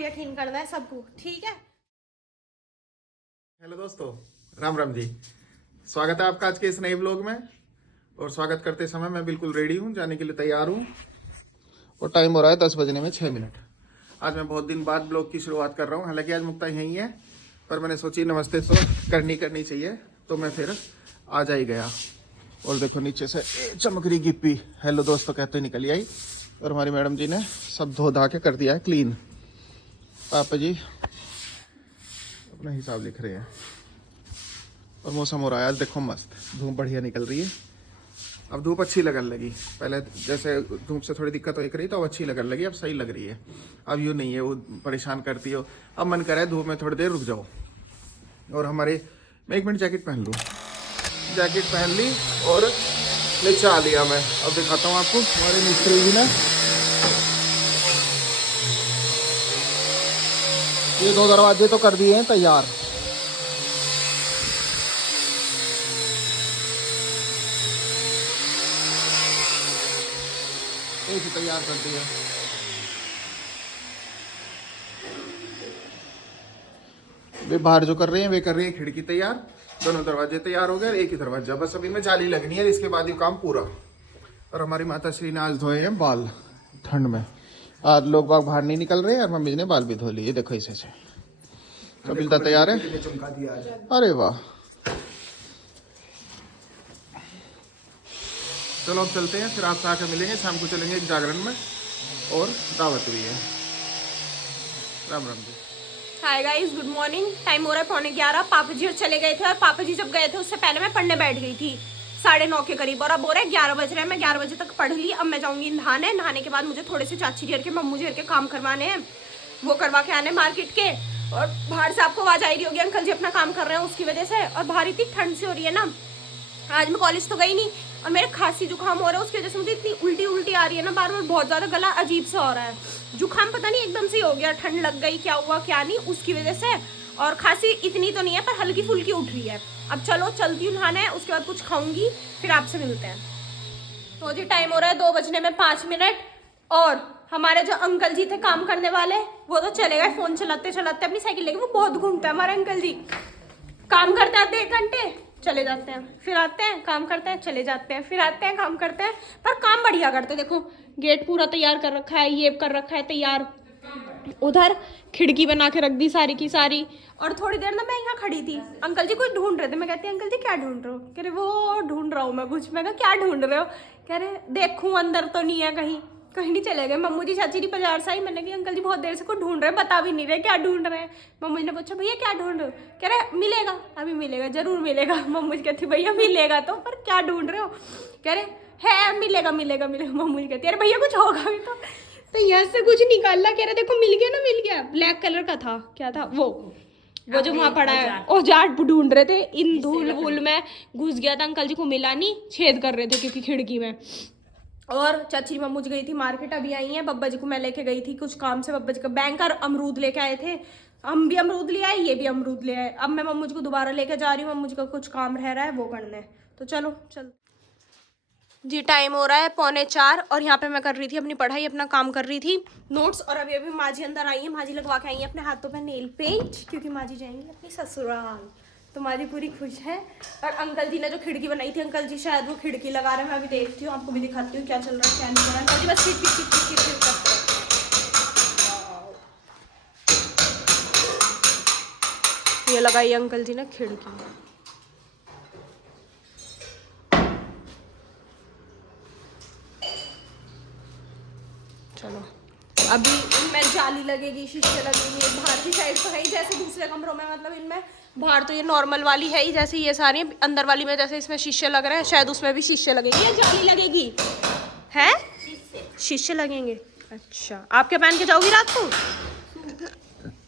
पे यकीन करना है सबको, ठीक है। हेलो दोस्तों, राम राम जी। स्वागत है आपका आज के इस नए ब्लॉग में। और स्वागत करते समय मैं बिल्कुल रेडी हूँ, जाने के लिए तैयार हूँ। और टाइम हो रहा है 10 बजने में 6 मिनट। आज मैं बहुत दिन बाद ब्लॉग की शुरुआत कर रहा हूँ। हालांकि आज मुक्ता यहीं है, पर मैंने सोची नमस्ते तो करनी चाहिए, तो मैं फिर आ जा ही गया। और देखो नीचे से चमक रही गिप्पी हेलो दोस्तों कहते हुए निकली आई। और हमारी मैडम जी ने सब धो धा के कर दिया है क्लीन। पापा जी अपना हिसाब लिख रहे हैं। और मौसम हो रहा है आज देखो मस्त, धूप बढ़िया निकल रही है। अब धूप अच्छी लगने लगी, पहले जैसे धूप से थोड़ी दिक्कत हो रही तो अब अच्छी लगने लगी, अब सही लग रही है। अब यूँ नहीं है वो परेशान करती हो। अब मन करे धूप में थोड़ी देर रुक जाओ। और हमारे मैं 1 मिनट जैकेट पहन लूँ। जैकेट पहन ली और नीचे आ लिया मैं। अब दिखाता हूँ आपको हमारे मिस्त्री जी ने ये 2 दरवाजे तो कर दिए हैं तैयार। एक ही तैयार कर दिया। वे बाहर जो कर रहे हैं वे कर रहे हैं खिड़की तैयार। दोनों दरवाजे तैयार हो गए, एक ही दरवाजा बस अभी में जाली लगनी है, इसके बाद ये काम पूरा। और हमारी माता श्री ने आज धोए हैं बाल ठंड में। आज लोग बाग बाहर नहीं निकल रहे हैं और मम्मी जी ने बाल भी धो लिए। देखो इसे से कपिलता तैयार है। अरे वाह, चलो अब चलते हैं, फिर आपसे आकर मिलेंगे। शाम को चलेंगे एक जागरण में और दावत भी है। Ram Ram ji. Hi guys, good morning. Time हो रहा है 11:15। पापा जी और चले गए थे, और पापा जी जब गए थे उससे पहले मैं पढ़ने बैठ गई थी 9:30 के करीब। और अब हो रहा है 11 बज रहे हैं, मैं 11 बजे तक पढ़ ली। अब मैं जाऊंगी नहाने। नहाने के बाद मुझे थोड़े से चाची जी के मम्मू जी के काम करवाने हैं, वो करवा के आने मार्केट के। और बाहर से आपको आवाज आ रही होगी, अंकल जी अपना काम कर रहे हैं उसकी वजह से। और बाहर इतनी ठंड से हो रही है ना, आज मैं कॉलेज तो गई नहीं। और मेरे खांसी जुकाम हो रहा है, उसकी वजह से मुझे इतनी उल्टी आ रही है ना, बार बार बहुत ज्यादा गला अजीब से हो रहा है। जुकाम पता नहीं एकदम से हो गया, ठंड लग गई क्या हुआ क्या नहीं उसकी वजह से। और खांसी इतनी तो नहीं है, पर हल्की फुल्की उठ रही है। अब चलो चलती हूँ नहाने, उसके बाद कुछ खाऊंगी, फिर आपसे मिलते हैं। तो जी टाइम हो रहा है 2 बजने में 5 मिनट। और हमारे जो अंकल जी थे काम करने वाले, वो तो चले गए फोन चलाते चलाते अपनी साइकिल लेके। वो बहुत घूमते हैं हमारे अंकल जी, काम करते आते 1 घंटे चले जाते हैं, फिर आते हैं काम करते हैं चले जाते हैं, फिर आते हैं काम करते हैं। पर काम बढ़िया करते हैं। देखो गेट पूरा तैयार कर रखा है, ये कर रखा है तैयार, उधर खिड़की बना के रख दी सारी की सारी। और थोड़ी देर ना मैं यहाँ खड़ी थी, अंकल जी कुछ ढूंढ रहे थे। मैं कहती अंकल जी क्या ढूंढ रहे हो? कह रहे वो ढूंढ रहा हूँ मैं कुछ। मैं कहा क्या ढूंढ रहे हो? कह रहे देखूँ अंदर तो नहीं है कहीं। कहीं नहीं चले गए। मम्मू जी चाची जी बाजार से आई। मैंने कहा अंकल जी बहुत देर से कुछ ढूंढ रहे हैं, बता भी नहीं रहे क्या ढूंढ रहे हैं। मम्मू जी ने पूछा भैया क्या ढूंढ रहे हो? कह रहे मिलेगा, अभी मिलेगा, जरूर मिलेगा। मम्मू जी कहती भैया मिलेगा तो, पर क्या ढूंढ रहे हो? कह रहे है मिलेगा मिलेगा मिलेगा। मम्मू जी कहती अरे भैया कुछ होगा भी तो यहाँ से कुछ निकालना। कह रहे देखो मिल गया ना, मिल गया। ब्लैक कलर का था, क्या था वो जो वहाँ पड़ा है, औजार ढूंढ रहे थे। इन धूल वूल में घुस गया था, अंकल जी को मिला नहीं, छेद कर रहे थे क्योंकि खिड़की में। और चाची मम्मू जी गई थी मार्केट, अभी आई हैं। बब्बा जी को मैं लेके गई थी कुछ काम से, बब्बा जी का बैंक और अमरूद लेके आए थे। हम भी अमरूद ले आए, ये भी अमरूद ले आए। अब मैं मम्मू जी को दोबारा लेके जा रही हूँ, मम्मू जी का कुछ काम रह रहा है वो करना है। तो चलो चल जी। टाइम हो रहा है 3:45 और यहाँ पे मैं कर रही थी अपनी पढ़ाई, अपना काम कर रही थी, नोट्स। और अभी अभी माँ जी अंदर आई है, माँ जी लगवा के आई है अपने हाथों पे नेल पेंट, क्योंकि माँ जी जाएंगी अपनी ससुराल। तो माँ जी पूरी खुश है। और अंकल जी ने जो खिड़की बनाई थी, अंकल जी शायद वो खिड़की लगा रहे हैं। मैं अभी देखती हूँ, आपको भी दिखाती हूँ क्या चल रहा है क्या नहीं हो रहा है। अंकल जी बस खिड़की करते हैं। ये लगाई अंकल जी ने खिड़की। चलो अभी इनमें जाली लगेगी, शीशे लगेंगे। बाहर की साइड तो है ही, जैसे दूसरे कमरों में, मतलब इनमें बाहर तो ये नॉर्मल वाली है ही, जैसे ये सारी। अंदर वाली में जैसे इसमें शीशे लग रहे हैं, शायद उसमें भी शीशे लगेंगे या जाली लगेगी है? शीशे लगेंगे। अच्छा आप क्या पहन के जाओगी रात को?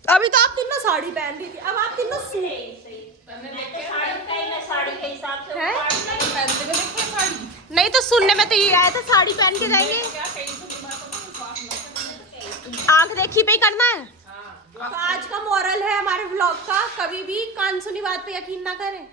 अभी तो आप तीनों साड़ी पहन रही थी, अब आप तीनों नहीं। तो सुनने में तो ये आया था साड़ी पहन के जाएंगे। आंख देखी पे ही करना है। तो आज का मोरल है हमारे व्लॉग का, कभी भी कान सुनी बात पे यकीन ना करें,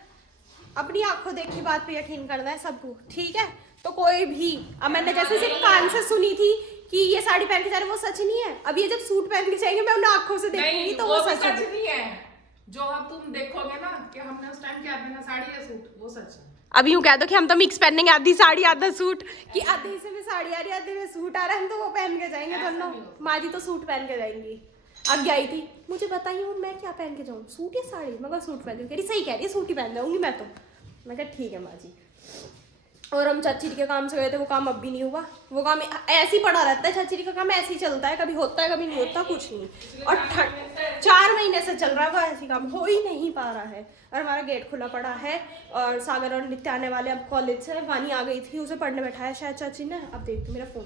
अपनी आंखों देखी बात पे यकीन करना है सबको, ठीक है? तो कोई भी, अब मैंने जैसे सिर्फ कान से सुनी थी कि ये साड़ी पहन के जा रहे हैं वो सच नहीं है। अब ये जब सूट पहन के जाएंगे मैं उन्हें आंखों से देखूंगी तो वो सच नहीं है। जो अब तुम देखोगे ना कि हमने उस टाइम क्या पहना, साड़ी या सूट, वो सच है। अब यूं कह दो कि हम तो मिक्स पहनेंगे, आधी साड़ी आधा सूट, कि आधे से में साड़ी आ रही है आधे में सूट आ रहा है, हम तो वो पहन के जाएंगे दोनों। माँ जी तो सूट पहन के जाएंगी। अब गई थी, मुझे बताइए मैं क्या पहन के जाऊँ, सूट या साड़ी? मगर सूट पहन के, कह रही सही कह रही है, सूट ही पहन जाऊंगी मैं तो। मैं कहा ठीक है माँ जी। और हम चाची के काम से गए थे, वो काम अब भी नहीं हुआ। वो काम ऐसे ही पड़ा रहता है, चाची का काम ऐसे ही चलता है, कभी होता है कभी नहीं होता, कुछ नहीं। और 4 महीने से चल रहा है वो ऐसे काम, हो ही नहीं पा रहा है। और हमारा गेट खुला पड़ा है और सागर और नित्य आने वाले अब कॉलेज से। वानी आ गई थी, उसे पढ़ने बैठाया शायद चाची ने। अब देखते मेरा फोन।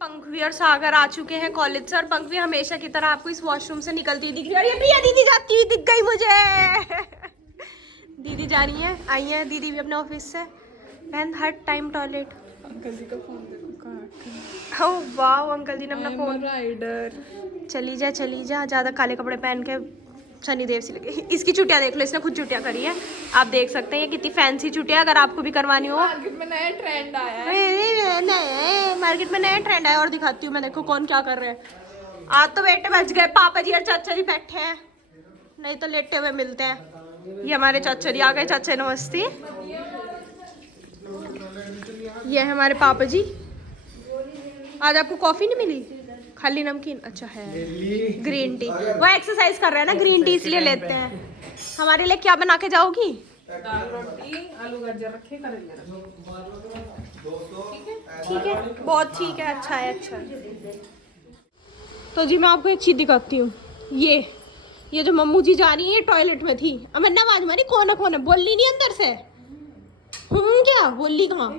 पंखवी और सागर आ चुके हैं कॉलेज से, और पंखवी हमेशा की तरह आपको इस वॉशरूम से निकलती दिख रही है। और ये प्रिया दीदी जाती हुई दिख गई मुझे। दीदी जा रही है, आई है दीदी भी अपने ऑफिस से। बहन हर टाइम टॉयलेट। अंकल जी का फोन देखो कहाँ। ओह वाह, अंकल जी ने अपना फोन। राइडर चली जा, ज्यादा काले कपड़े पहन के शनिदेव सी लगे। इसकी चुटिया देख लो, इसने खुद चुटिया करी है, आप देख सकते हैं ये कितनी फैंसी चुटिया। अगर आपको भी करवानी हो, मार्केट में नया ट्रेंड आया है। मार्केट में नया ट्रेंड आया। और दिखाती हूँ मैं, देखो कौन क्या कर रहे हैं। आज तो बेटे बच गए, पापा जी और चाचा जी बैठे हैं, नहीं तो लेटे हुए मिलते हैं। ये हमारे चाचा जी आ गए। चाचा नमस्ते। ये है हमारे पापा जी। आज आपको कॉफी नहीं मिली, खाली नमकीन? अच्छा है, ग्रीन टी। वो एक्सरसाइज कर रहे हैं ना, ग्रीन टी इसलिए लेते हैं। हमारे लिए क्या बना के जाओगी? दाल रोटी, आलू गाजर रखे, करेले रखे। ठीक है, बहुत ठीक है, अच्छा है, अच्छा है। तो जी मैं आपको एक चीज दिखाती हूँ। ये जो मम्मू जी जा रही है, ये टॉयलेट में थी। अब मैंने आवाज मारी, कौन है बोली नहीं अंदर से। क्या बोली कहाँ?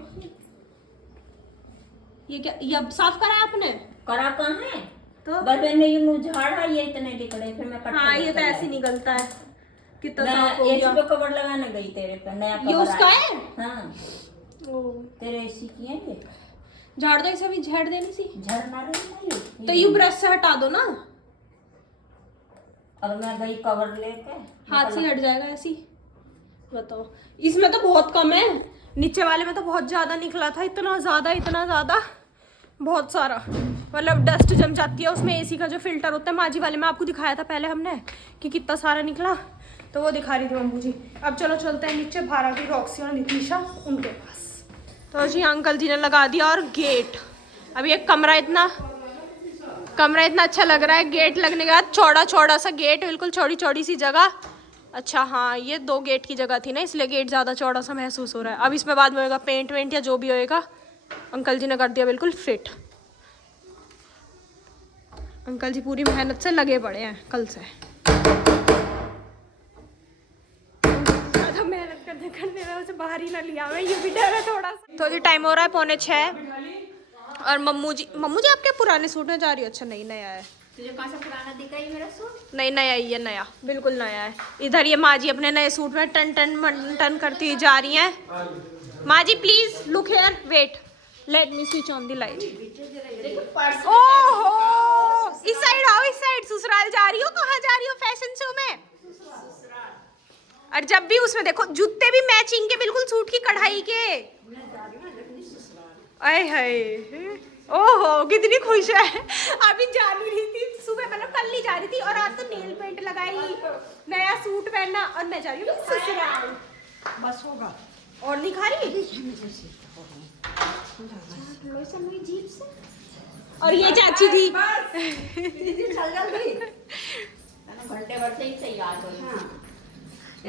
ये क्या, ये अब साफ करा आपने? करा कहाँ है तो बल्बे ने यूं झाड़ा, ये इतने निकले, फिर मैं हाँ, ये तो ऐसे निकलता है। कितना मैं साफ हो एसी गया। पे कवर लगाने गई तेरे पे, नया कवर ये उसका आया। है? हाँ, तेरे एसी की है ये। झाड़ दो, इसे भी झाड़ देनी सी। झड़ना रही तो यू ब्रश से हटा दो ना, और मैं गई कवर लेके, हाथ से हट जाएगा ऐसी। बताओ, इसमें तो बहुत कम है, नीचे वाले में तो बहुत ज्यादा निकला था। इतना ज्यादा बहुत सारा, मतलब डस्ट जम जाती है उसमें। एसी का जो फिल्टर होता है, माजी वाले में आपको दिखाया था पहले हमने कि कितना सारा निकला, तो वो दिखा रही थी मम्मू जी। अब चलो चलते हैं नीचे, भारा की रॉक्सी और नितीशा उनके पास। तो जी अंकल जी ने लगा दिया और गेट। अब ये कमरा इतना अच्छा लग रहा है, गेट लगने के बाद चौड़ा सा गेट, बिल्कुल चौड़ी सी जगह। अच्छा हाँ, ये 2 गेट की जगह थी ना, इसलिए गेट ज़्यादा चौड़ा सा महसूस हो रहा है। अब इसमें बाद में होएगा पेंट वेंट या जो भी होएगा। अंकल जी ने कर दिया बिल्कुल फिट। अंकल जी पूरी मेहनत से लगे पड़े हैं कल से। ज़्यादा मेहनत करने में उसे बाहर ही ना लिया, मैं ये भी डर है थोड़ा सा। तो जी टाइम हो रहा है 5:45 और मम्मू जी आप क्या पुराने सूट में जा रही हो? अच्छा नहीं, नया है। तुझे कौन सा पुराना दिखाई मेरा सूट? नहीं, नया ही है, नया, बिल्कुल नया है। इधर ये माँ जी अपने नए सूट में टन करती हुई जा रही हैं। माँ जी please look here, wait, let me switch on the light. ओहो, इस साइड आओ, इस साइड। ससुराल जा रही हो? कहाँ जा रही हो? फैशन शो में? और जब भी उसमें देखो जूते भी मैचिंग के, बिल्कुल सूट की कढ़ाई के। आए हाय, ओहो कितनी खुश है। अभी जा नहीं रही थी सुबह, मतलब कल नहीं जा रही थी, और आज तो नेल पेंट लगाई, नया सूट पहनना, और मैं जा रही हूँ ससुराल। बस होगा और नहीं खा रही? और ये चाची थी, घंटे भर से ही तैयार हो।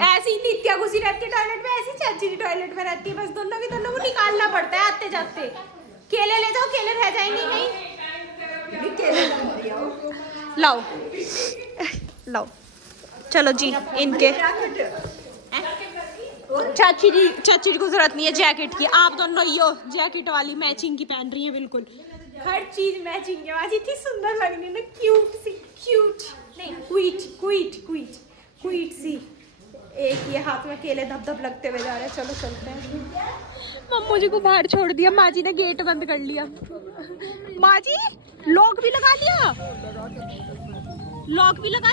ऐसी नित्या घुसी रहती है टॉयलेट में, ऐसी चाची की टॉयलेट में रहती है। बस दोनों को निकालना पड़ता है आते जाते। केले ले जाओ, केले रह जाएंगे कहीं। लाओ चलो जी इनके। चाची जी को जरूरत नहीं है जैकेट की, आप दोनों यो जैकेट वाली मैचिंग की पहन रही हैं, बिल्कुल हर चीज मैचिंग है। आज इतनी सुंदर लग रही है ना, क्यूट नहीं, क्वीट सी। एक ये हाथ में केले धप लगते हुए जा रहे हैं। चलो चलते हैं। मम्मू जी को बाहर छोड़ दिया, माँ जी ने गेट बंद कर लिया। माँ जी लॉक भी लगा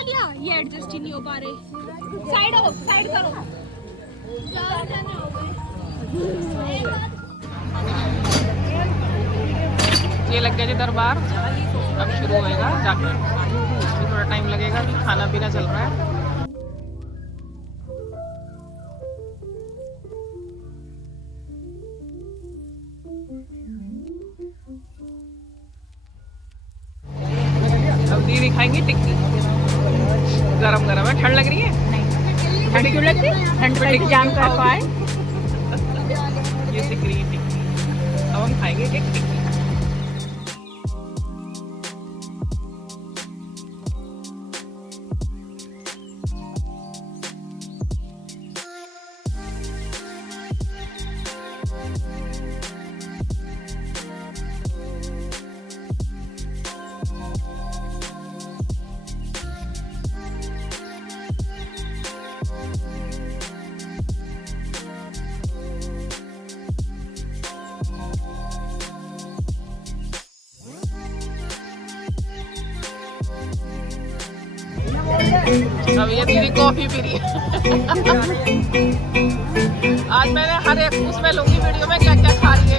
लिया, ये एडजस्ट ही नहीं हो पा रहे। साइड करो। ये लग गया जी दरबार, अब शुरू होएगा जाकर, अभी थोड़ा टाइम लगेगा, अभी खाना पीना चल रहा है। अब दीदी खाएंगी टिक्की, गरम गरम है। ठंड लग रही है? नहीं ठंड क्यों लगती है? ठंड पड़ेगी जान कर पाए। ये दिख रही है टिक्की, अब हम खाएंगे एक टिक्की। अब ये दीदी कॉफी पी रही है। आज मैंने हर एक उसमें लूंगी वीडियो में क्या क्या खा रही है।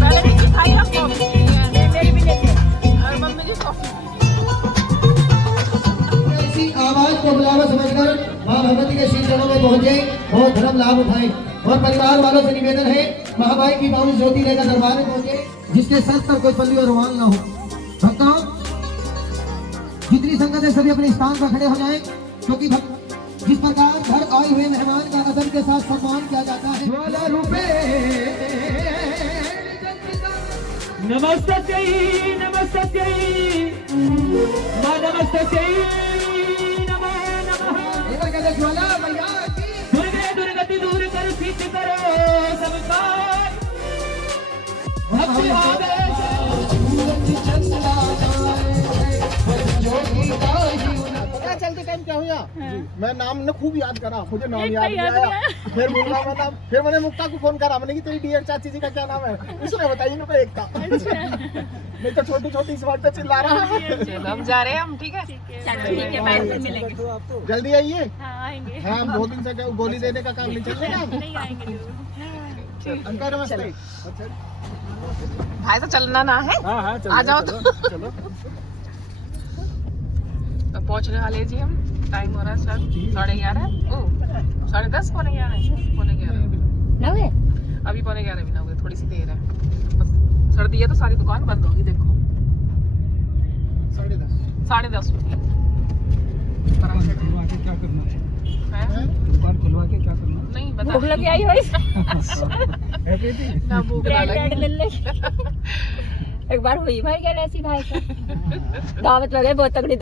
पहले टिक्की खाई, अब कॉफी पी रही है। मेरी भी नहीं है, और मम्मी जी कॉफी पी रही है। इसी आवाज को बुलावा समझकर मां भगवती के श्री चरणों में पहुंचे और धर्म लाभ उठाए। और परिवार वालों से निवेदन है, महामाई की बाबू ज्योति लेकर दरबार में पहुंचे, जिसके सर पर कोई पल्ली और रुमाल ना हो। भक्तों, जितनी संगत है सभी अपने स्थान पर खड़े हो जाएं, क्योंकि जिस प्रकार घर आए हुए मेहमान का अदब के साथ सम्मान किया जाता है। ज्वाला रूपे नमस्ते नमस्ते मां नमस्ते नमः नमः। एक बार कहते ज्वाला मैया की दुर्गे दुर्गति दूर कर सिद्ध करो सब पार। भक्ति आवेश चलते टाइम क्या हुआ, मैं नाम ने खूब याद करा, मुझे नाम याद नहीं आया। फिर बोला मैं नाम, फिर मैंने मुक्ता को फोन करा, मैंने कि तेरी डियर चाची जी का क्या नाम है, उसने बताइए ना एक का। नहीं तो छोटी छोटी इस बात पे चिल्ला रहा है। हम जा रहे हैं, हम ठीक है, ठीक है, बाद में मिलेंगे। जल्दी आइए। हाँ, हम 2 दिन से गोली देने का काम नहीं चल रहा। अंकल नमस्ते। भाई तो चलना ना है। आ जाओ तो। तो पहुंचने वाले जी हम, टाइम हो रहा है सर 11:30, 10:30 पौने 11, अभी 11:15 भी ना हुए, थोड़ी सी देर है। बस सर्दी है तो सारी दुकान बंद होगी, देखो 10:30 बजे। क्या करना है? हैं? दुकान खुलवा के क्या करना? नहीं बता, भूख लगी आई हो ना भूख ना लगी। एक बार हुई भाई क्या ऐसी भाई से दावत लगे बहुत तगड़ी।